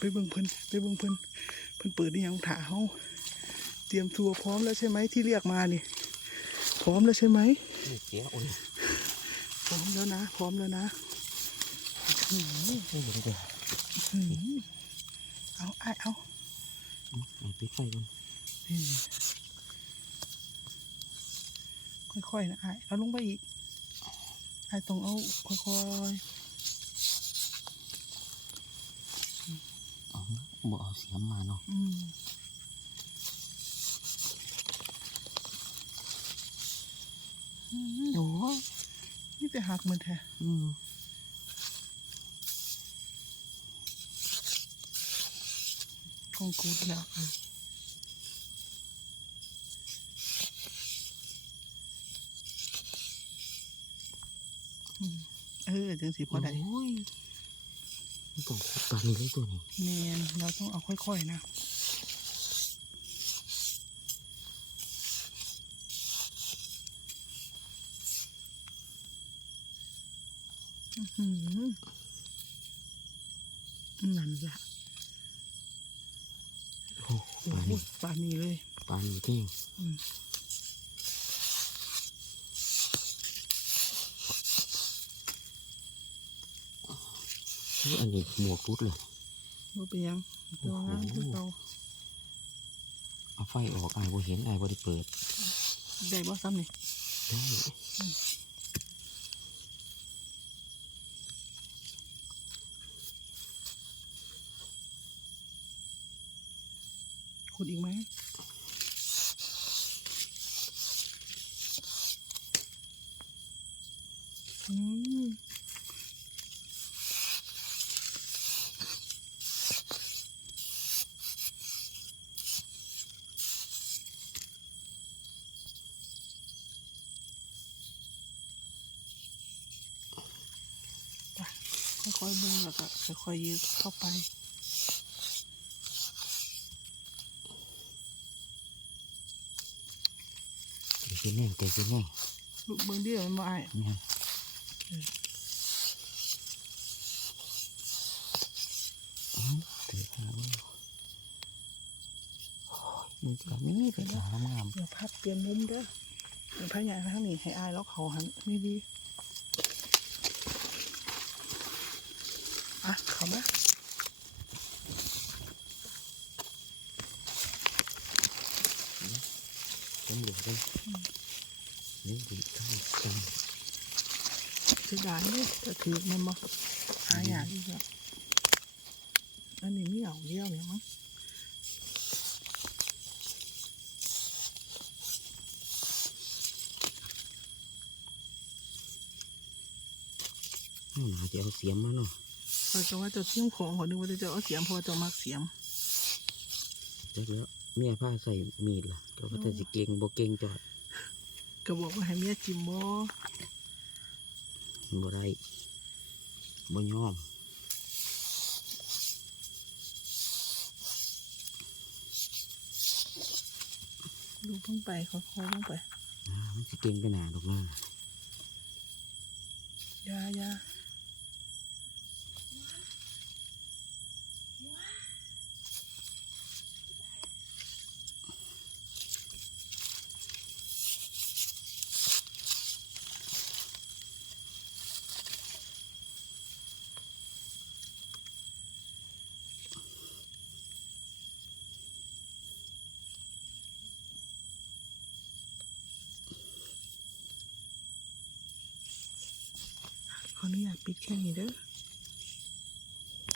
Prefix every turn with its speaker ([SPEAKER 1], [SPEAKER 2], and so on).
[SPEAKER 1] ไปเบิ่งเพิ่นไปเบิ่งเพิ่นเพิ่นเปิดนี่ยังถาเฮาเตรียมตัวพร้อมแล้วใช่ไหมที่เรียกมานี่ พร้อมแล้วใช่ไหม
[SPEAKER 2] นี่เสียอุ่น
[SPEAKER 1] พร้อมแล้วนะ พร้อมแล้วนะอื้อหือ
[SPEAKER 2] นี่เดี๋ยวเดี๋ยว
[SPEAKER 1] อื้อหือเอาไอ้ายเอา
[SPEAKER 2] เอาปิดไฟก่อน
[SPEAKER 1] นี่ค่อยๆนะไอ้ายเอาลงไปอีกไอ้ายต้องเอาค่อย
[SPEAKER 2] เอา บ่เอาเสียมมาเนาะ
[SPEAKER 1] ๆอืมอื้อหือ
[SPEAKER 2] โอ้
[SPEAKER 1] นี่แต่หักเหมือนแท้
[SPEAKER 2] อืม
[SPEAKER 1] ของกูดแล้วอืมอืมเออจังสีพอได้
[SPEAKER 2] โอ้ยมันต้องขุดปานนี้เลยตัวนี้
[SPEAKER 1] แมนเราต้องเอาค่อยๆนะอื้อหือนั่นละ
[SPEAKER 2] โอ้
[SPEAKER 1] โอ้
[SPEAKER 2] ปาน
[SPEAKER 1] โห
[SPEAKER 2] นี้
[SPEAKER 1] ปานนี้เลย
[SPEAKER 2] ปานนี้เท่ง
[SPEAKER 1] อืม
[SPEAKER 2] เฮ้ยอันนี้หมวกรุดเลย
[SPEAKER 1] ว่าเป็นหยังตัวงามคือเรา
[SPEAKER 2] เอาไฟออกอายบ่เห็นอายบ่ได้เปิด
[SPEAKER 1] ได้บ่ซ้ำนี่
[SPEAKER 2] ได้
[SPEAKER 1] ขุดอีกไหมอืม ค่อยๆเบิ่งแล้วก็ค่อยๆยืดเข้าไป
[SPEAKER 2] ใจเย็นแน่ใจเย็นแน่
[SPEAKER 1] ลูกเบิ่งเดียวมันบ่อาย
[SPEAKER 2] นี่ฮะอืมถือขาไว้โอ้ยมึงจะมีเป็นหางงาม
[SPEAKER 1] เดี๋ยวพับเปลี่ยนมุมเด้อเดี๋ยวพับใหญ่ไปทางนี้ให้อายแล้วเขาหันนี่ดี อะเข้ามา
[SPEAKER 2] ๆผมเหลือกันนี่ดีทั้งกัน
[SPEAKER 1] จะด่านนี่จะถือมันมาหาอย่างอีกแล้วอันนี้ไม่เอาเดียวเนี่ยมั้ง
[SPEAKER 2] เอาหนาจะเอาเสียมมาเนาะ
[SPEAKER 1] พอจะว่าจะเสียมของขอนึกว่าจะเอาเสียมเพอจะมักเสียม
[SPEAKER 2] จักแล้วเมียผ้าใส่มีดล่ะก็ว่าแต่สิเก่งบ่เก่งจอด
[SPEAKER 1] ก็บอกว่าให้เมียจิมบ่
[SPEAKER 2] บ่ได้บ่ยอม
[SPEAKER 1] ดูลงไปค่อยๆลงไป
[SPEAKER 2] อ่ามันสิเก่งไปหนาดอกนะ
[SPEAKER 1] อยาอยา ขออ